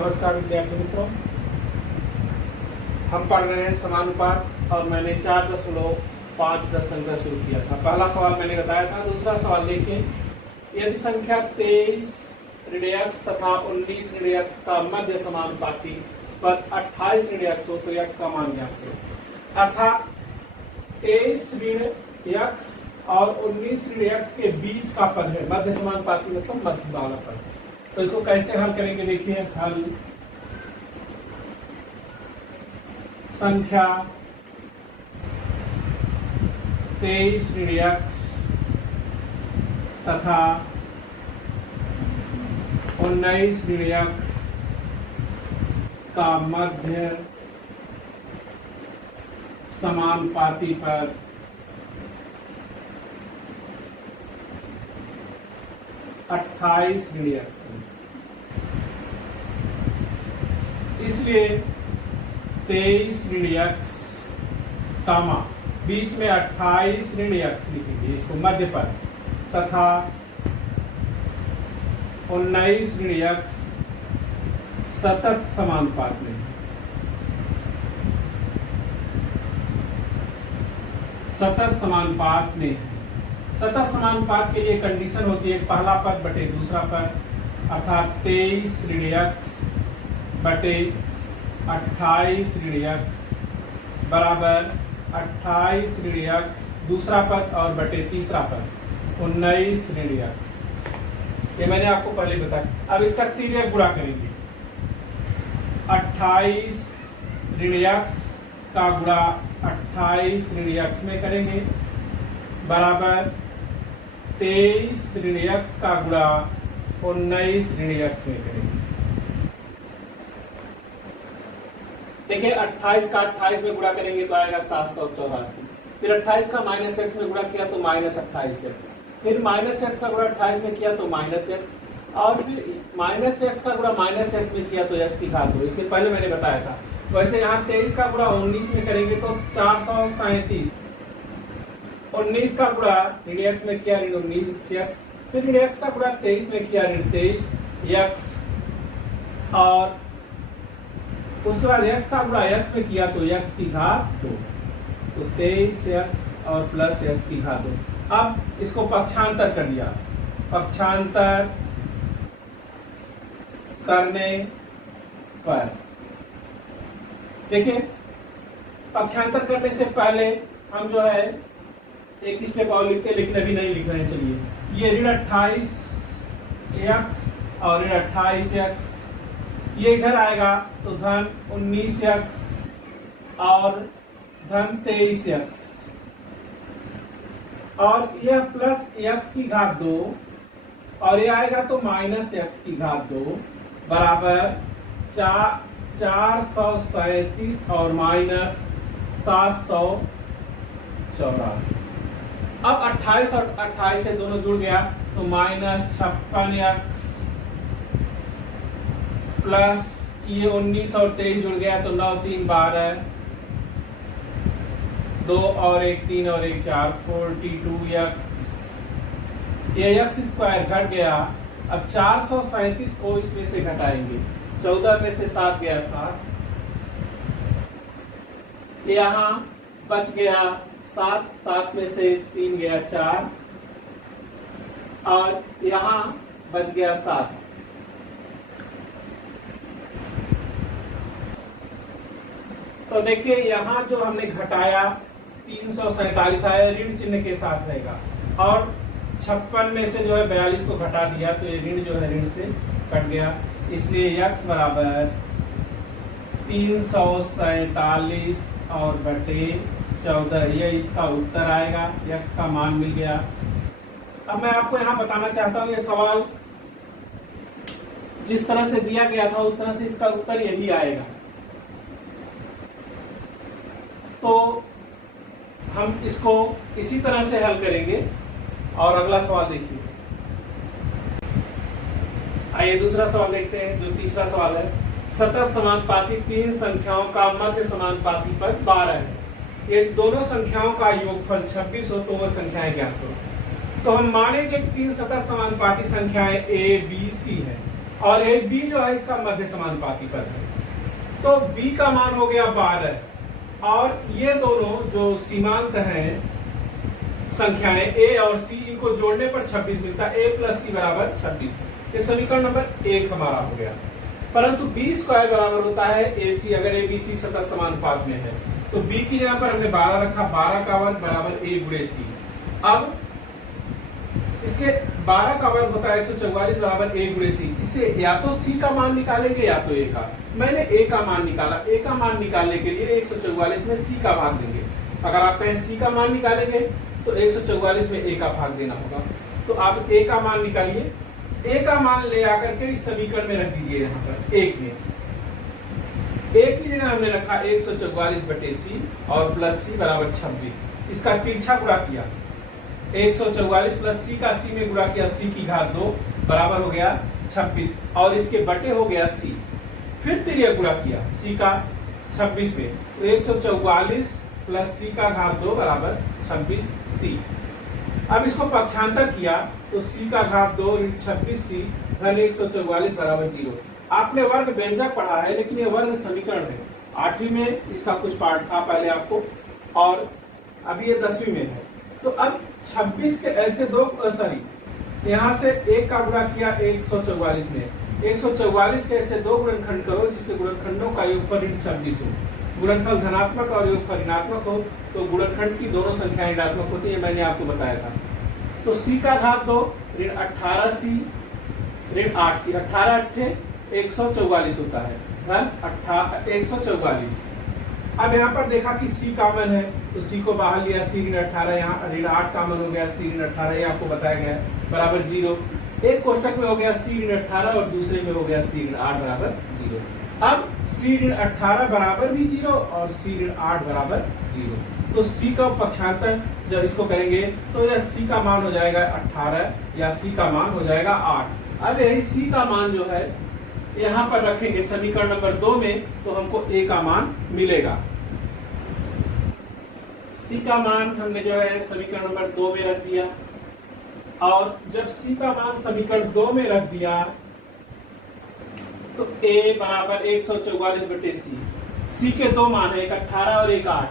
नमस्कार विद्यार्थी मित्रों, हम पढ़ रहे हैं समानुपात और मैंने 4.5 संख्या शुरू किया था। पहला सवाल मैंने बताया था। दूसरा सवाल देखिए, यदि संख्या 23 ऋण x तथा 19 ऋण x का मध्य समानुपाती पद 28 ऋण x हो तो x का मान ज्ञात करें। अर्थात 23 ऋण x और 19 ऋण x के बीच का पद है। मध्य समानुपाती मतलब मध्य वाला पद। तो इसको कैसे हल करेंगे, देखिए। हल संख्या 23 ऋण x तथा 19 ऋण x का मध्य समानुपाती पद 28 ऋण x। इसलिए 23 ऋण x कामा बीच में 28 ऋण x लिखेंगे, इसको मध्य पद, तथा 19 ऋण x सतत समानुपात में। सतत समानुपात में, सतत समानुपात के लिए कंडीशन होती है पहला पद बटे दूसरा पद, अर्थात 23 ऋण x बटे 28 ऋण x बराबर 28 ऋण x दूसरा पद और बटे तीसरा पद 19 ऋण x। ये मैंने आपको पहले बताया। अब इसका तिर्यक गुणा करेंगे। 28 ऋण x का गुणा 28 ऋण x में करेंगे बराबर 23 ऋण x का गुणा 19 ऋण x में करेंगे। देखिए 28 का 28 में गुणा करेंगे तो आएगा 784। फिर 28 का माइनस एक्स में गुणा किया तो माइनस 28 एक्स। फिर माइनस एक्स का गुणा 28 में किया तो माइनस एक्स, और फिर माइनस एक्स का गुणा माइनस एक्स में किया तो एक्स की घात 2। इसके पहले मैंने बताया था। वैसे यहाँ 23 का गुणा 19 में करेंगे तो 437। 19 का गुणा ऋण एक्स में किया ऋण 19 एक्स, फिर ऋण एक्स का गुणा 23 में किया ऋण 23 एक्स, और उसके बाद x का गुणा x में किया तो x की घात 2, तो 23x और प्लस x की घात 2। अब इसको पक्षांतर कर दिया। पक्षांतर करने पर देखिए, पक्षांतर करने से पहले हम जो है एक स्टेप और लिखते, लेकिन अभी नहीं लिख रहे हैं। चलिए, ये ऋण 28x और ऋण 28x ये इधर आएगा तो धन 19x और धन 23x, और यह प्लस x की घात 2 और ये आएगा तो माइनस x की घात 2 बराबर 437 और माइनस 784। अब 28 और 28 से दोनों जुड़ गया तो माइनस 56x प्लस ये 19 और 23 जुड़ गया तो 9 3 12, 2 और 1 3 और 1 4, 42x। ये x स्क्वायर घट गया। अब 437 को इसमें से घटाएंगे। 14 में से 7 गया 7, यहाँ बच गया 7, 7 में से 3 गया 4, और यहाँ बच गया 7। तो देखिए यहाँ जो हमने घटाया 347 आया, ऋण चिन्ह के साथ रहेगा, और 56 में से जो है 42 को घटा दिया तो ये ऋण जो है ऋण से कट गया। इसलिए x बराबर 347 और बटे 14, ये इसका उत्तर आएगा। x का मान मिल गया। अब मैं आपको यहाँ बताना चाहता हूँ, ये सवाल जिस तरह से दिया गया था उस तरह से इसका उत्तर यही आएगा। तो हम इसको इसी तरह से हल करेंगे। और अगला सवाल देखिए। आइए दूसरा सवाल देखते हैं, जो तीसरा सवाल है। सतत समानुपाती तीन संख्याओं का मध्य समानुपाती पद 12 है। ये दोनों संख्याओं का योगफल 26 हो तो वह संख्याएं ज्ञात करो। तो हम मानेंगे कि तीन सतत समानुपाती संख्याएं a b c है। और ये b जो है इसका मध्य समानुपाती पद है। तो b का मान हो गया 12 और ये दोनों जो सीमांत हैं संख्याएं a और c, इनको जोड़ने पर 26 मिलता है। a प्लस c बराबर 26। ये समीकरण नंबर 1 हमारा हो गया। परंतु b स्क्वायर बराबर होता है ac, अगर a b c सतत समानुपात में है तो b की जगह पर हमने 12 रखा, 12 का वर्ग बराबर a गुणे c। अब इसके 12 का वर्ग होता है 144 बराबर a गुणे c। इससे या तो c का मान निकालेंगे या तो a का। मैंने a का मान निकाला। a का मान निकालने के लिए 144 में c का भाग देंगे। अगर आप कहें c का मान निकालेंगे तो 144 में a का भाग देना होगा। तो आप a का मान निकालिए। a का मान ले आकर के इस समीकरण में रख दीजिए। यहाँ पर 1 में a की जगह हमने रखा 144 बटे c और प्लस c बराबर 26। इसका तिरछा गुणा किया, 144 प्लस c का c में गुणा किया, c की घात 2 बराबर हो गया 26 और इसके बटे हो गया c। फिर तिर्यक गुणा किया c का 26 में, तो 144 प्लस c का घात 2 बराबर 26c। अब इसको पक्षांतर किया तो c का घात 2 26c घन 144 बराबर 0। आपने वर्ग व्यंजक पढ़ा है लेकिन ये वर्ग समीकरण है। 8वीं में इसका कुछ पार्ट था पहले आपको और अभी ये 10वीं में है। तो अब 26 के ऐसे दो यहाँ से 1 का गुणा किया 144 में, 144 के ऐसे दो गुणनखंड करो जिसके गुणनखंडों का योगफल 26 हो। गुणनफल धनात्मक और योगफल ऋणात्मक हो तो गुणनखंड की दोनों संख्याएं ऋणात्मक होती है, मैंने आपको बताया था। तो c का घात 2 ऋण 18c ऋण 8c, 18 अट्ठे 144 होता है, धन 144। अब यहाँ पर देखा कि c कॉमन है तो c को बाहर लिया, c ऋण 18, यहाँ ऋण 8 कॉमन हो गया, c ऋण 18 ये आपको बताया गया है बराबर 0। एक कोष्टक में हो गया c ऋण 18 और दूसरे में हो गया c ऋण 8 बराबर 0। अब c ऋण 18 बराबर भी 0 और c ऋण 8 बराबर 0। तो c का पक्षांतर जब इसको करेंगे तो यह c का मान हो जाएगा 18 या c का मान हो जाएगा 8। अब यही c का मान जो है यहाँ पर रखेंगे समीकरण नंबर 2 में तो हमको a का मान मिलेगा। c का मान हमने जो है समीकरण नंबर 2 में रख दिया और जब c का मान समीकरण 2 में रख दिया तो a बराबर 144 बटे c के दो मान है, एक 18 और एक 8।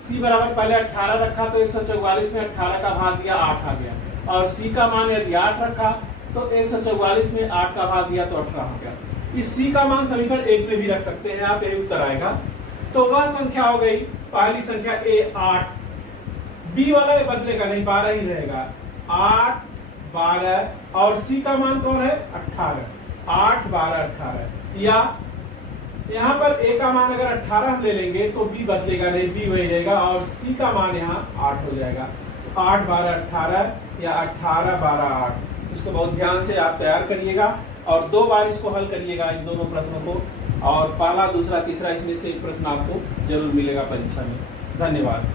c बराबर पहले 18 रखा तो 144 में 18 का भाग दिया 8 आ गया और c का मान यदि 8 रखा तो 144 में 8 का भाग दिया तो 18 हो गया। इस c का मान समीकरण 1 में भी रख सकते हैं आप, यही उत्तर आएगा। तो वह संख्या हो गई पहली संख्या a 8, b वाला ये बदलेगा नहीं, 12 ही रहेगा, 8 12 और c का मान कौन है 18, 8 12 18। या यहाँ पर a का मान अगर 18 हम ले लेंगे तो b बदलेगा नहीं, b वही रहेगा और c का मान यहाँ 8 हो जाएगा। 8 12 18 या 18 12 8। इसको बहुत ध्यान से आप तैयार करिएगा और 2 बार इसको हल करिएगा इन दोनों प्रश्नों को, और पहला दूसरा तीसरा इसमें से एक प्रश्न आपको जरूर मिलेगा परीक्षा में। धन्यवाद।